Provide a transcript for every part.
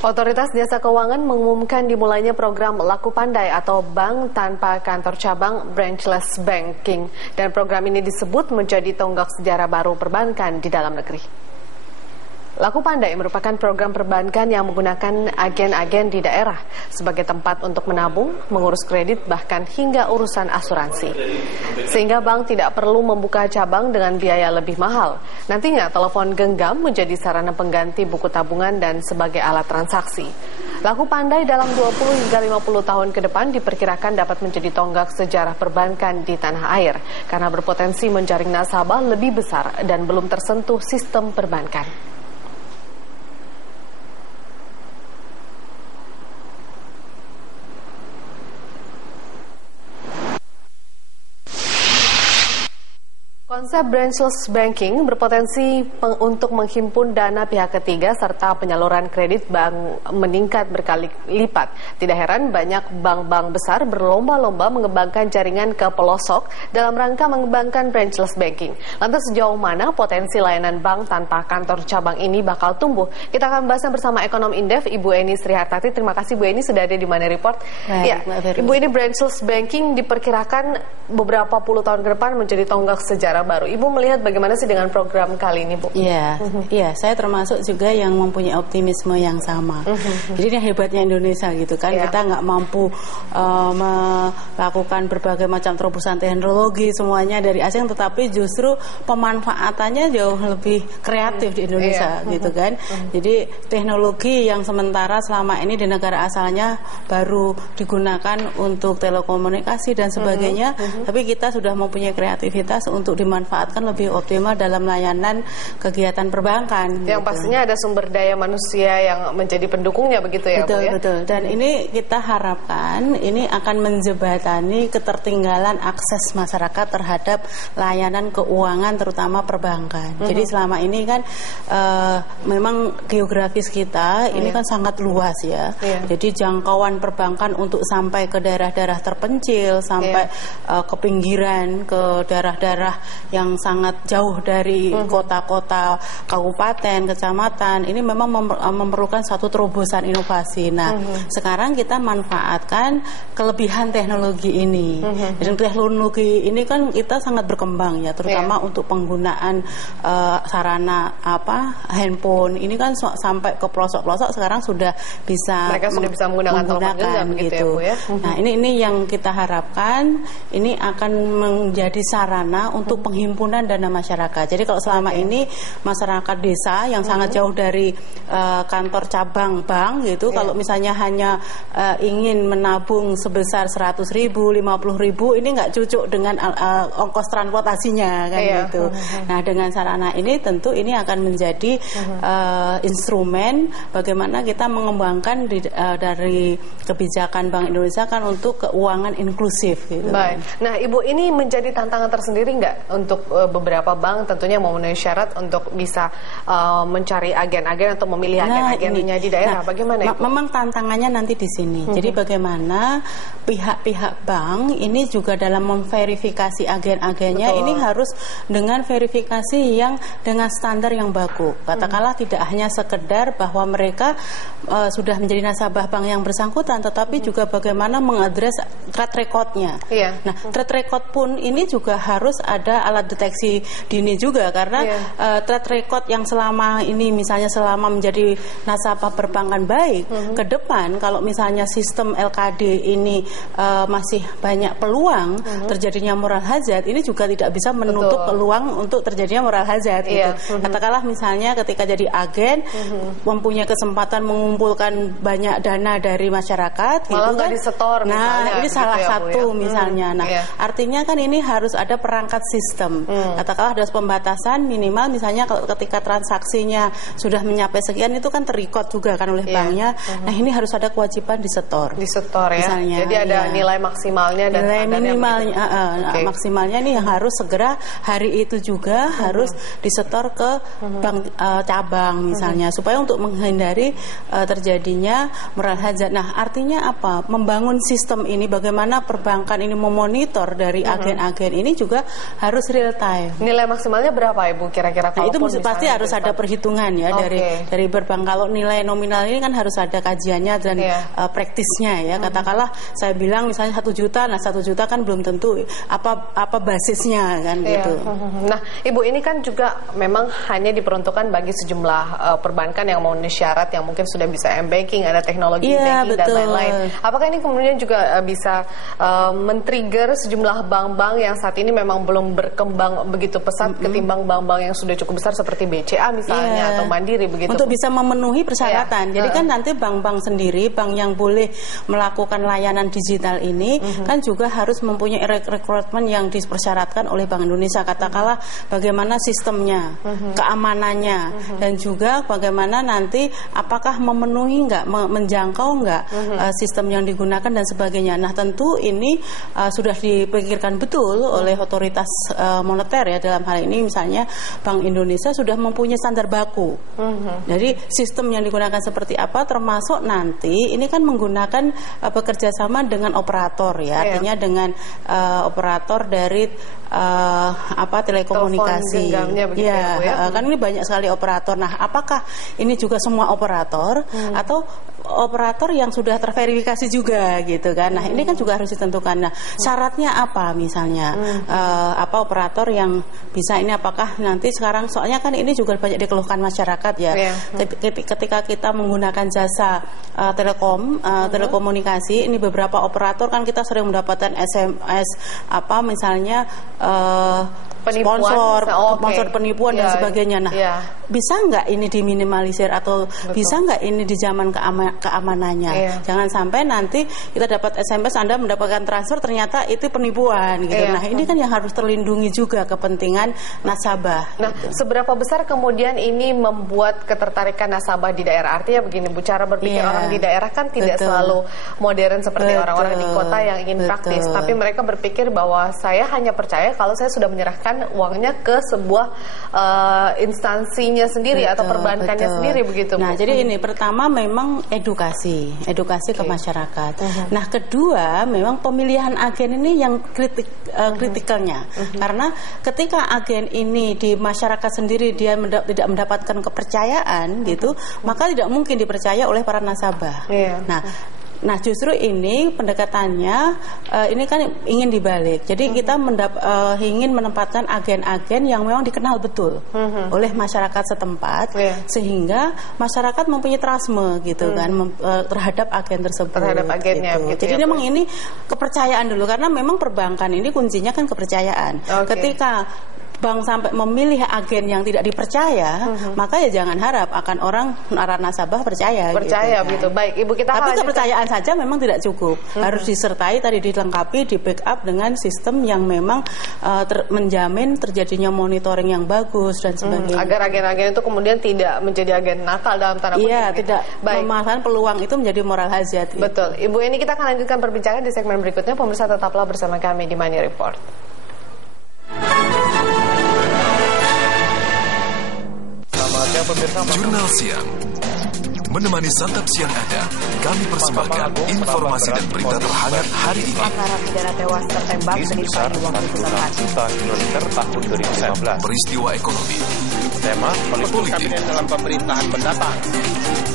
Otoritas Jasa Keuangan mengumumkan dimulainya program Laku Pandai atau Bank Tanpa Kantor Cabang Branchless Banking. Dan program ini disebut menjadi tonggak sejarah baru perbankan di dalam negeri. Laku Pandai merupakan program perbankan yang menggunakan agen-agen di daerah sebagai tempat untuk menabung, mengurus kredit, bahkan hingga urusan asuransi. Sehingga bank tidak perlu membuka cabang dengan biaya lebih mahal. Nantinya telepon genggam menjadi sarana pengganti buku tabungan dan sebagai alat transaksi. Laku Pandai dalam 20 hingga 50 tahun ke depan diperkirakan dapat menjadi tonggak sejarah perbankan di tanah air karena berpotensi menjaring nasabah lebih besar dan belum tersentuh sistem perbankan. Konsep branchless banking berpotensi untuk menghimpun dana pihak ketiga serta penyaluran kredit bank meningkat berkali lipat. Tidak heran banyak bank-bank besar berlomba-lomba mengembangkan jaringan ke pelosok dalam rangka mengembangkan branchless banking. Lantas sejauh mana potensi layanan bank tanpa kantor cabang ini bakal tumbuh? Kita akan bahasnya bersama ekonom Indef, Ibu Eni Srihartati. Terima kasih Bu Eni sudah ada di Money Report. Ya, Ibu Eni, branchless banking diperkirakan beberapa puluh tahun ke depan menjadi tonggak sejarah baru. Ibu melihat bagaimana sih dengan program kali ini, Bu? Iya, saya termasuk juga yang mempunyai optimisme yang sama. Jadi ini hebatnya Indonesia gitu kan, kita nggak mampu melakukan berbagai macam terobosan teknologi semuanya dari asing, tetapi justru pemanfaatannya jauh lebih kreatif di Indonesia gitu kan. Jadi teknologi yang sementara selama ini di negara asalnya baru digunakan untuk telekomunikasi dan sebagainya, tapi kita sudah mempunyai kreativitas untuk dimanfaatkan lebih optimal dalam layanan kegiatan perbankan. Yang pastinya ada sumber daya manusia yang menjadi pendukungnya begitu ya, betul, Bu ya? Betul. Dan ini kita harapkan ini akan menjembatani ketertinggalan akses masyarakat terhadap layanan keuangan terutama perbankan. Jadi selama ini kan memang geografis kita ini kan sangat luas ya. Jadi jangkauan perbankan untuk sampai ke daerah-daerah terpencil, sampai ke pinggiran, ke daerah-daerah yang sangat jauh dari kota-kota, kabupaten, kecamatan, ini memang memerlukan satu terobosan inovasi. Nah, sekarang kita manfaatkan kelebihan teknologi ini. Dan teknologi ini kan kita sangat berkembang ya, terutama untuk penggunaan sarana handphone. Ini kan sampai ke pelosok-pelosok sekarang sudah bisa mereka sudah bisa menggunakan telepon genggam gitu ya, Bu ya. Nah, ini yang kita harapkan ini akan menjadi sarana untuk penghimpunan dana masyarakat. Jadi kalau selama ini masyarakat desa yang sangat jauh dari kantor cabang bank gitu, kalau misalnya hanya ingin menabung sebesar 100.000, 50.000, ini nggak cucuk dengan ongkos transportasinya kan gitu. Nah, dengan sarana ini tentu ini akan menjadi instrumen bagaimana kita mengembangkan dari kebijakan Bank Indonesia kan untuk keuangan inklusif gitu. Baik. Nah, Ibu, ini menjadi tantangan tersendiri nggak untuk beberapa bank tentunya memenuhi syarat untuk bisa mencari agen-agen atau memilih agen-agennya di daerah? Bagaimana Ibu? Memang tantangannya nanti di sini. Jadi bagaimana pihak-pihak bank ini juga dalam memverifikasi agen-agennya ini harus dengan verifikasi yang dengan standar yang baku. Katakanlah tidak hanya sekedar bahwa mereka sudah menjadi nasabah bank yang bersangkutan, tetapi juga bagaimana mengadres track record-nya. Nah, track record pun ini juga harus ada alat deteksi dini juga karena track record yang selama ini misalnya selama menjadi nasabah perbankan baik, ke depan kalau misalnya sistem LKD ini masih banyak peluang terjadinya moral hazard, ini juga tidak bisa menutup peluang untuk terjadinya moral hazard gitu. Katakanlah misalnya ketika jadi agen mempunyai kesempatan mengumpulkan banyak dana dari masyarakat malah gitu kan. disetor Nah, ini salah satu misalnya. Nah, artinya kan ini harus ada perangkat sistem. Katakanlah ada pembatasan minimal misalnya kalau ketika transaksinya sudah mencapai sekian itu kan terrecord juga kan oleh banknya. Nah, ini harus ada kewajiban disetor. Disetor ya. Misalnya, jadi ada nilai maksimalnya dan nilai minimalnya maksimalnya ini yang harus segera hari itu juga harus disetor ke bank cabang misalnya supaya untuk menghindari terjadinya moral hazard. Nah, artinya apa? Membangun sistem ini bagaimana perbankan ini memonitor dari agen-agen ini juga harus real time. Nilai maksimalnya berapa Ibu kira-kira? Nah, itu pasti harus ada perhitungan ya dari berbank. Kalau nilai nominal ini kan harus ada kajiannya dan praktisnya ya. Katakanlah saya bilang misalnya 1 juta, nah 1 juta kan belum tentu apa basisnya kan gitu. Nah, Ibu ini kan juga memang hanya diperuntukkan bagi sejumlah perbankan yang memenuhi syarat yang mungkin sudah bisa m-banking, ada teknologi banking dan lain-lain. Apakah ini kemudian juga bisa men-trigger sejumlah bank-bank yang saat ini memang belum berkembang begitu pesat ketimbang bank-bank yang sudah cukup besar seperti BCA misalnya atau Mandiri begitu? Untuk bisa memenuhi persyaratan. Jadi kan nanti bank-bank sendiri, bank yang boleh melakukan layanan digital ini kan juga harus mempunyai rekrutmen yang dipersyaratkan oleh Bank Indonesia. Katakanlah bagaimana sistemnya, keamanannya, dan juga bagaimana nanti apakah memenuhi nggak, menjangkau nggak sistem yang digunakan dan sebagainya. Nah tentu ini sudah dipikirkan betul oleh otoritas moneter ya, dalam hal ini misalnya Bank Indonesia sudah mempunyai standar baku. Jadi sistem yang digunakan seperti apa, termasuk nanti ini kan menggunakan bekerja sama dengan operator ya, artinya dengan operator dari telekomunikasi. Kan ini banyak sekali operator. Nah, apakah ini juga semua operator atau operator yang sudah terverifikasi juga gitu kan? Nah, ini kan juga harus ditentukan. Nah, syaratnya apa misalnya? Operator yang bisa ini, apakah nanti sekarang soalnya kan ini juga banyak dikeluhkan masyarakat ya. Ketika kita menggunakan jasa telekomunikasi, ini beberapa operator kan kita sering mendapatkan SMS misalnya sponsor penipuan dan sebagainya. Nah, bisa nggak ini diminimalisir atau bisa nggak ini dijamin keamanannya? Jangan sampai nanti kita dapat SMS, Anda mendapatkan transfer ternyata itu penipuan gitu. Nah, ini kan yang harus terlindungi juga kepentingan nasabah. Nah, seberapa besar kemudian ini membuat ketertarikan nasabah di daerah? Artinya begini, Bu, cara berpikir orang di daerah kan tidak selalu modern seperti orang-orang di kota yang ingin praktis, tapi mereka berpikir bahwa saya hanya percaya kalau saya sudah menyerahkan uangnya ke sebuah instansinya sendiri atau perbankannya sendiri begitu. Nah, jadi ini pertama memang edukasi ke masyarakat. Nah, kedua memang pemilihan agen ini yang kritikalnya. Karena ketika agen ini di masyarakat sendiri dia tidak mendapatkan kepercayaan gitu, maka tidak mungkin dipercaya oleh para nasabah. Nah, justru ini pendekatannya ini kan ingin dibalik. Jadi kita ingin menempatkan agen-agen yang memang dikenal betul oleh masyarakat setempat, sehingga masyarakat mempunyai trust gitu kan terhadap agen tersebut. Terhadap agennya. Gitu. Jadi memang ini kepercayaan dulu, karena memang perbankan ini kuncinya kan kepercayaan. Ketika bank sampai memilih agen yang tidak dipercaya, maka ya jangan harap akan para nasabah percaya gitu. Baik, Ibu, kita tapi kepercayaan saja memang tidak cukup. Harus disertai tadi, dilengkapi, di backup dengan sistem yang memang menjamin terjadinya monitoring yang bagus dan sebagainya. Agar agen-agen itu kemudian tidak menjadi agen nakal dalam tanda kutip. Tidak memanfaatkan peluang itu menjadi moral hazard. Betul. Ibu, ini kita akan lanjutkan perbincangan di segmen berikutnya. Pemirsa, tetaplah bersama kami di Money Report. Jurnal Siang menemani santap siang Anda. Kami persembahkan informasi dan berita terhangat hari ini. Narapidana tewas tertembak menimpa di waktu setempat. Tahun 2015. Peristiwa ekonomi. Tema politik dalam pemerintahan mendatang.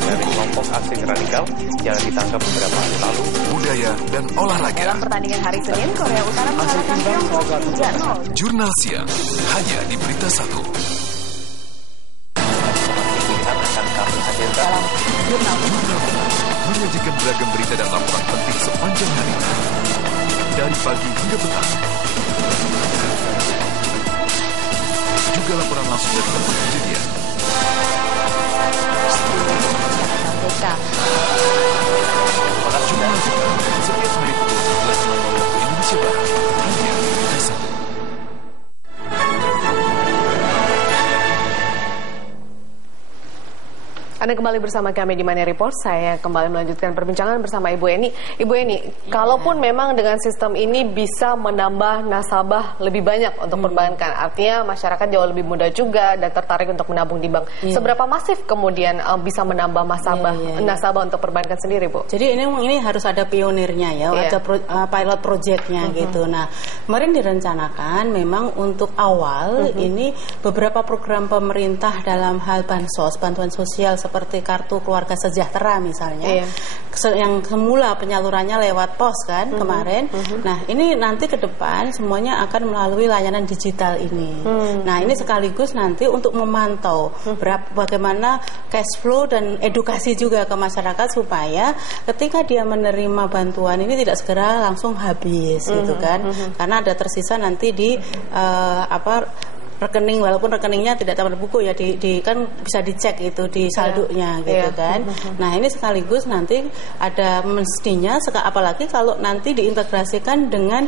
Dari kelompok asing radikal yang ditangkap beberapa hari lalu. Budaya dan olahraga. Dalam pertandingan hari Senin, Korea Utara mengalahkan Tiongkok 3-0. Jurnal Siang hanya di Berita 1. Dalam jurnal menyajikan beragam berita dan laporan penting sepanjang hari, dari pagi hingga petang. Juga laporan langsung dari tempat kejadian. Jurnal Siang setiap hari pukul 11.00 waktu Indonesia Barat hanya di Berita 1. Anda kembali bersama kami di Money Report. Saya kembali melanjutkan perbincangan bersama Ibu Eni. Ibu Eni, kalaupun memang dengan sistem ini bisa menambah nasabah lebih banyak untuk perbankan, artinya masyarakat jauh lebih mudah juga dan tertarik untuk menabung di bank. Seberapa masif kemudian bisa menambah nasabah untuk perbankan sendiri, Bu? Jadi ini harus ada pionirnya ya, ada pilot projectnya gitu. Nah, kemarin direncanakan memang untuk awal ini beberapa program pemerintah dalam hal bansos, bantuan sosial seperti kartu keluarga sejahtera misalnya, yang semula penyalurannya lewat pos kan kemarin. Nah, ini nanti ke depan semuanya akan melalui layanan digital ini. Nah, ini sekaligus nanti untuk memantau bagaimana cash flow dan edukasi juga ke masyarakat supaya ketika dia menerima bantuan ini tidak segera langsung habis gitu kan. Karena ada tersisa nanti di rekening, walaupun rekeningnya tidak tamat buku ya, kan bisa dicek itu di saldonya gitu kan. Nah, ini sekaligus nanti ada mestinya, apalagi kalau nanti diintegrasikan dengan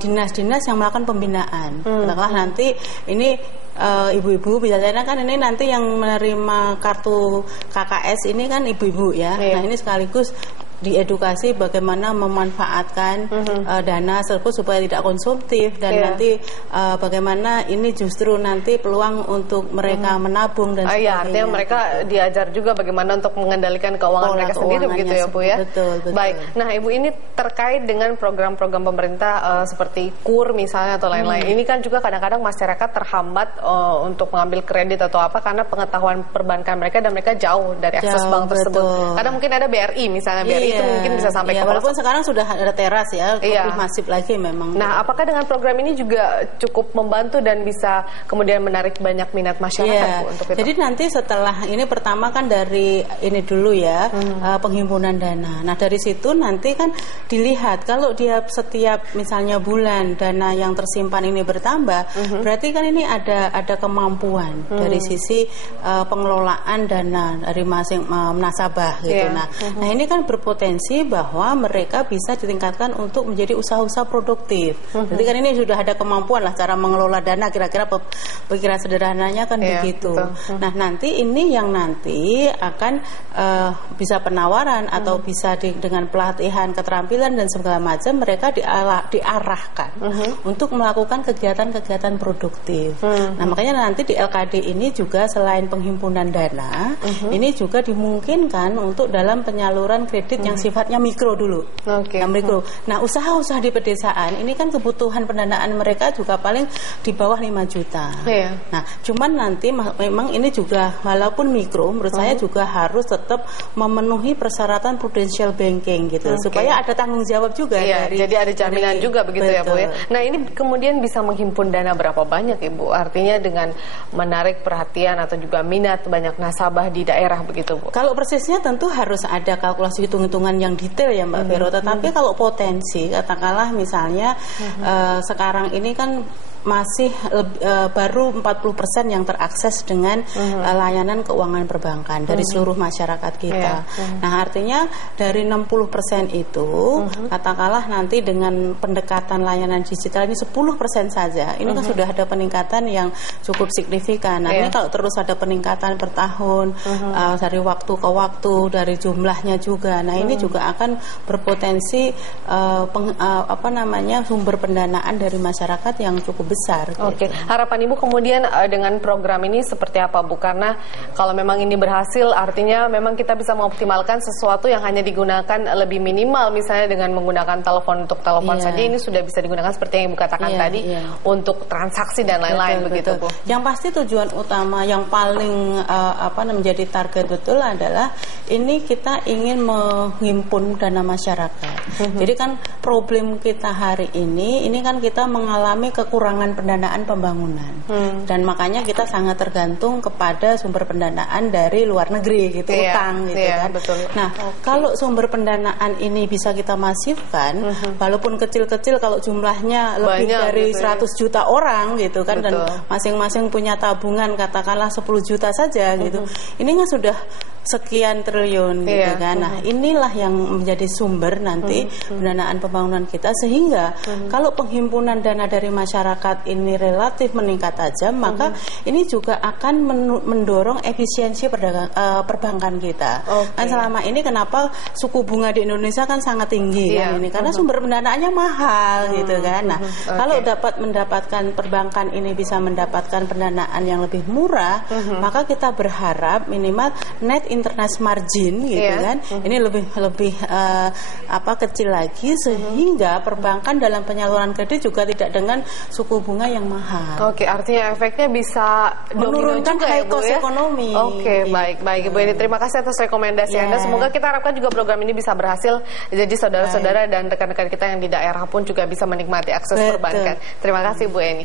dinas-dinas yang melakukan pembinaan. Katakanlah nanti ini ibu-ibu, biasanya kan ini nanti yang menerima kartu KKS ini kan ibu-ibu ya. Nah, ini sekaligus diedukasi bagaimana memanfaatkan dana tersebut supaya tidak konsumtif dan nanti bagaimana ini justru nanti peluang untuk mereka menabung dan sebagainya. Artinya mereka diajar juga bagaimana untuk mengendalikan keuangan mereka sendiri begitu ya, Bu ya. Betul. Baik. Nah, Ibu, ini terkait dengan program-program pemerintah seperti KUR misalnya atau lain-lain. Ini kan juga kadang-kadang masyarakat terhambat untuk mengambil kredit atau apa karena pengetahuan perbankan mereka dan mereka jauh dari akses bank tersebut. Kadang mungkin ada BRI misalnya, BRI itu mungkin bisa sampai ke walaupun sekarang sudah ada teras ya, lebih masif lagi memang. Nah, apakah dengan program ini juga cukup membantu dan bisa kemudian menarik banyak minat masyarakat Bu, untuk itu? Jadi nanti setelah ini pertama kan dari ini dulu ya, penghimpunan dana. Nah, dari situ nanti kan dilihat kalau dia setiap misalnya bulan dana yang tersimpan ini bertambah, berarti kan ini ada kemampuan dari sisi pengelolaan dana dari masing nasabah gitu. Nah, ini kan berpotensi bahwa mereka bisa ditingkatkan untuk menjadi usaha-usaha produktif. Jadi kan ini sudah ada kemampuan lah cara mengelola dana, kira-kira pikiran sederhananya kan begitu. Nah, nanti ini yang nanti akan bisa penawaran atau bisa dengan pelatihan keterampilan dan segala macam mereka diarahkan untuk melakukan kegiatan-kegiatan produktif. Nah, makanya nanti di LKD ini juga selain penghimpunan dana, ini juga dimungkinkan untuk dalam penyaluran kredit yang sifatnya mikro dulu, yang mikro. Nah, usaha-usaha di pedesaan ini kan kebutuhan pendanaan mereka juga paling di bawah 5 juta. Nah, cuman nanti memang ini juga walaupun mikro, menurut saya juga harus tetap memenuhi persyaratan prudential banking gitu, supaya ada tanggung jawab juga. Jadi ada jaminan juga begitu ya, Bu ya. Nah, ini kemudian bisa menghimpun dana berapa banyak, Ibu? Artinya dengan menarik perhatian atau juga minat banyak nasabah di daerah begitu, Bu? Kalau persisnya tentu harus ada kalkulasi hitung-hitungan yang detail ya, Mbak Vero. Tetapi kalau potensi, katakanlah misalnya sekarang ini kan masih baru 40% yang terakses dengan layanan keuangan perbankan dari seluruh masyarakat kita. Nah, artinya dari 60% itu katakanlah nanti dengan pendekatan layanan digital ini 10% saja. Ini kan sudah ada peningkatan yang cukup signifikan. Nah, ini kalau terus ada peningkatan per tahun dari waktu ke waktu, dari jumlahnya juga. Nah, ini juga akan berpotensi sumber pendanaan dari masyarakat yang cukup besar. Harapan Ibu kemudian dengan program ini seperti apa, Bu? Karena kalau memang ini berhasil, artinya memang kita bisa mengoptimalkan sesuatu yang hanya digunakan lebih minimal, misalnya dengan menggunakan telepon untuk telepon saja, ini sudah bisa digunakan seperti yang Ibu katakan tadi untuk transaksi dan lain-lain begitu, Bu. Yang pasti tujuan utama yang paling menjadi target betul adalah ini kita ingin menghimpun dana masyarakat. Jadi kan problem kita hari ini kan kita mengalami kekurangan pendanaan pembangunan, dan makanya kita sangat tergantung kepada sumber pendanaan dari luar negeri gitu, utang gitu kan. Nah, kalau sumber pendanaan ini bisa kita masifkan, walaupun kecil-kecil, kalau jumlahnya lebih dari 100 juta orang gitu kan, dan masing-masing punya tabungan katakanlah 10 juta saja gitu, ini kan sudah sekian triliun gitu kan. Nah, inilah yang menjadi sumber nanti pendanaan pembangunan kita, sehingga kalau penghimpunan dana dari masyarakat ini relatif meningkat tajam, maka ini juga akan mendorong efisiensi perbankan kita. Kan selama ini kenapa suku bunga di Indonesia kan sangat tinggi kan ini, karena sumber pendanaannya mahal gitu kan. Nah, kalau dapat mendapatkan perbankan ini bisa mendapatkan pendanaan yang lebih murah, maka kita berharap minimal net interest margin gitu kan, ini lebih kecil lagi, sehingga perbankan dalam penyaluran kredit juga tidak dengan suku bunga yang mahal. Oke, artinya efeknya bisa menurunkan high cost ekonomi. Oke, baik Ibu Eni, terima kasih atas rekomendasi Anda. Semoga kita harapkan juga program ini bisa berhasil, jadi saudara-saudara dan rekan-rekan kita yang di daerah pun juga bisa menikmati akses perbankan. Terima kasih Bu Eni.